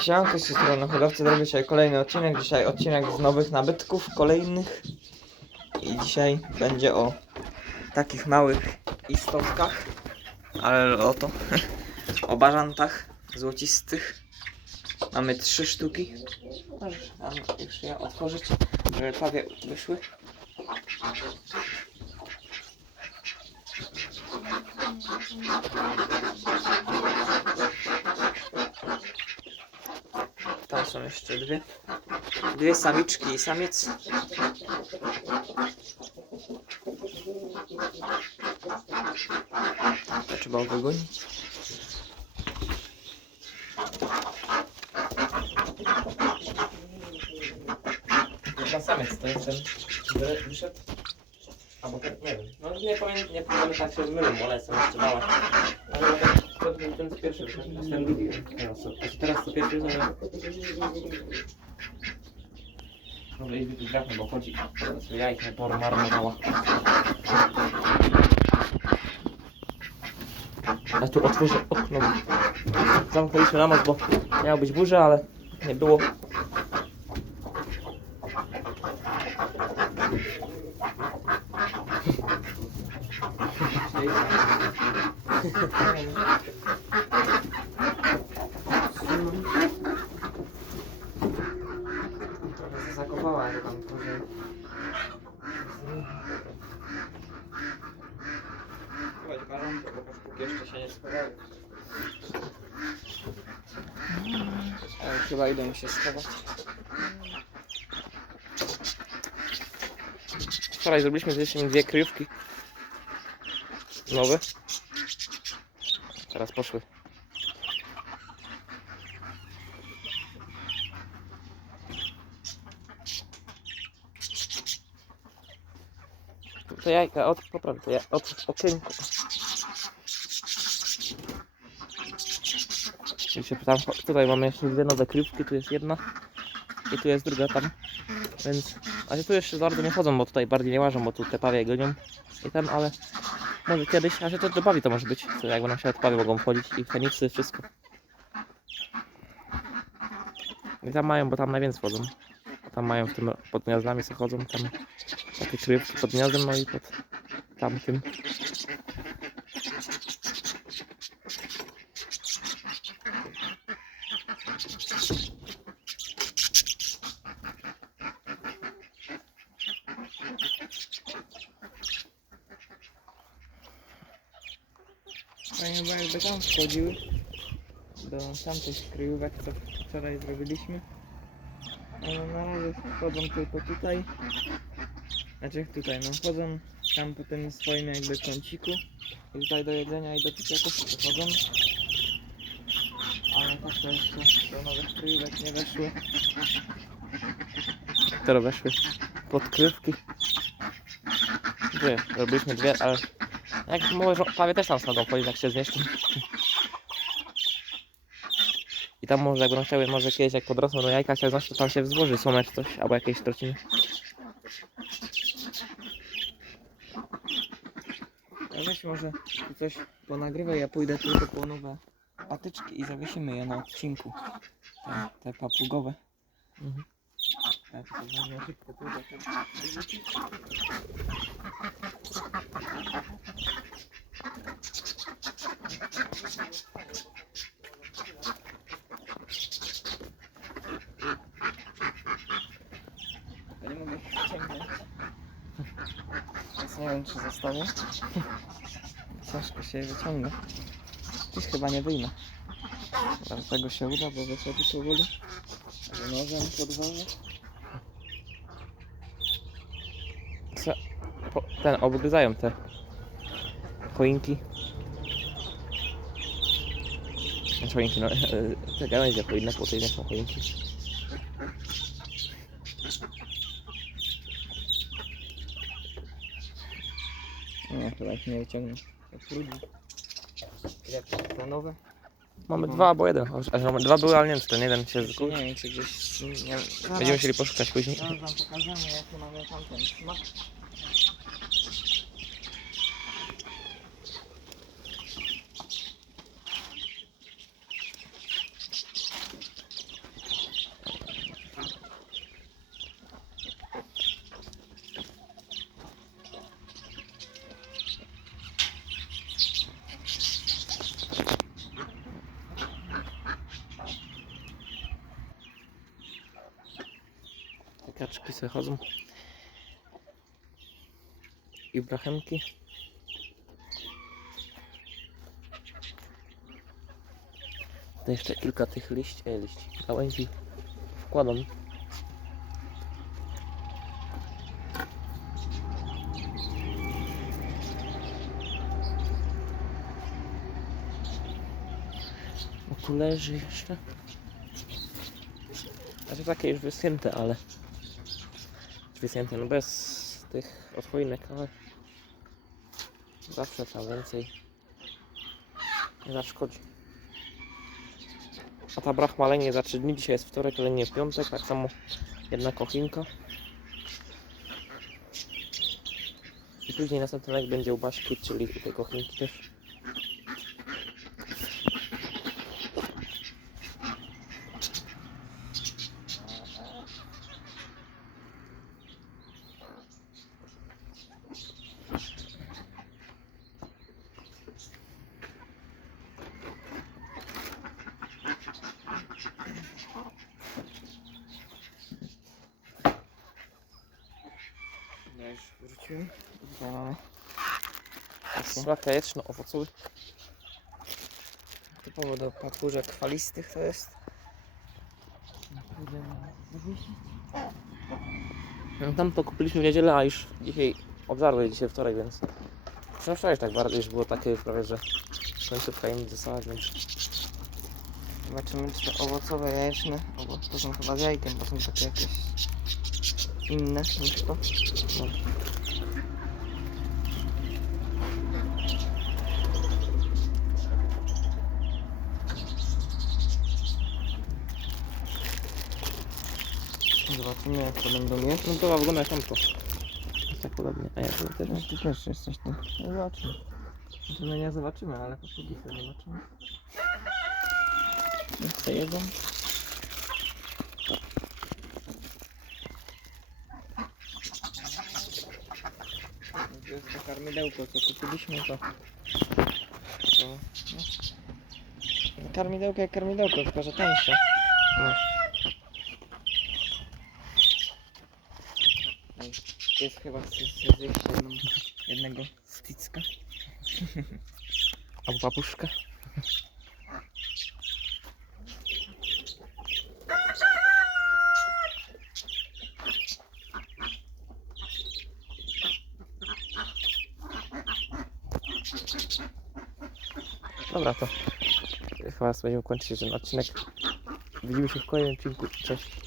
Siemanko, z tej strony hodowcy, zrobię dzisiaj kolejny odcinek, dzisiaj odcinek z nowych nabytków, kolejnych. I dzisiaj będzie o takich małych istotkach, ale oto, o bażantach złocistych, mamy trzy sztuki, możesz już je otworzyć, żeby prawie wyszły. Tam są jeszcze dwie. Dwie samiczki i samiec. To trzeba wygonić. Chyba samiec to jest ten, który wyszedł. Albo ten, nie wiem. No nie pamiętam, nie pamiętam tak się zmylił, one są jeszcze małe. Ale to, to był ten z to ten drugi. Nie, co, znaczy teraz to pierwszy ale... Może iść tu drzewem, bo chodzi. Teraz jajka pormarnowała. Ja tu otworzę okno. Zamknęliśmy na moc, bo miała być burza, ale nie było. Trochę się zakopała, że tam później. Chodź, baranko, bo póki jeszcze się nie schowały. Ale chyba idą się schować. Wczoraj zrobiliśmy z dwie kryjówki. Nowe. Teraz poszły. To jajka, od, popraw to ja, od okienko. I się pytam, tutaj mamy jeszcze dwie nowe kryjówki, tu jest jedna i tu jest druga tam, więc, ale tu jeszcze za bardzo nie chodzą, bo tutaj bardziej nie łażą, bo tu te pawie gonią i tam, ale może kiedyś, a że to do bawi to może być, to jak będą się odpawy mogą wchodzić i feniksy, wszystko. I tam mają, bo tam najwięcej wchodzą. Tam mają w tym, pod gniazdami co chodzą, tam takie kryjówki pod gniazdem, no i pod tamtym. Fajnie, bo jakby tam wchodziły do tamtych kryjówek, co wczoraj zrobiliśmy. Ale na razie wchodzą tylko tutaj. Znaczy tutaj, no wchodzą tam po tym swoim jakby kąciku. I tutaj do jedzenia i do picia też przychodzą. Ale tak to jeszcze do nowych kryjówek nie weszły. Które weszły podkrywki. Dwie, robiliśmy dwie, ale jak może pawie też tam mogą wchodzić, jak się zmieszczą. I tam może jak będą chciały, może kiedyś jak podrosną do jajka, chciały znać, to tam się wzłoży słomę czy coś, albo jakieś trociny. Ja weź może coś ponagrywaj, ja pójdę tylko po nowe patyczki i zawiesimy je na odcinku. Te, te papugowe. Mhm. Ja tylko wezmę szybko pójdę tam wyrzucić. Ja nie mogę ściągnąć. Więc nie wiem czy zostawię. Ciężko się je wyciąga. Dziś chyba nie wyjmę. Dlatego się uda, bo wychodzi powoli. Nożem podważę. Co? Po, ten, obgryzają te choinki. Znaczy choinki, no, te gałęzie powinny, to nie są choinki. Nie, chyba ich nie wyciągnę. To trudno. Ile to nowe? Mamy dwa albo jeden. A że mamy dwa były, ale nie wiem, czy ten jeden się zgubił. Nie wiem, czy gdzieś... Nie, Będziemy musieli poszukać później. Zaraz wam pokażemy, jakie mamy tamten smak. Kaczki sobie chodzą. I brachemki. To jeszcze kilka tych liści, e, liści, gałęzi wkładam. No tu leży jeszcze. Znaczy takie już wyschnięte, ale no bez tych otwoinek, ale zawsze tam więcej nie zaszkodzi. A ta brachma lenie za 3 dni, dzisiaj jest wtorek, lenie w piątek, tak samo jedna kochinka. I później następny lek będzie u Baśki, czyli u tej kochinki też. Już wróciłem. Tutaj mamy Smak jajeczno-owocowy. typowo do papróżek falistych to jest. No, Tam to kupiliśmy w niedzielę, a już dzisiaj obżarły, dzisiaj wtorek, więc... No wczoraj tak bardzo już było takie prawie, że końcówka im została, więc... Zobaczymy czy te owocowe jajeczne, owo- to są chyba z jajkiem, bo są takie jakieś inne niż to. No. Zobaczymy jak to będą jeść. No to wygląda jak tamto. Jest tak podobnie. A ja to też. No tu też jest coś tu. No zobaczymy. My nie zobaczymy, ale po sobie zobaczymy. Jak to jedzą? To jest to karmidełko, co kupiliśmy, to... to no. Karmidełko jak karmidełko, tylko że tańsze. No. Ej, Jest chyba chce zjeść jedną, jednego sticka. Albo papuszka. Dobra, to chyba będziemy kończyć ten odcinek. Widzimy się w kolejnym odcinku. Cześć.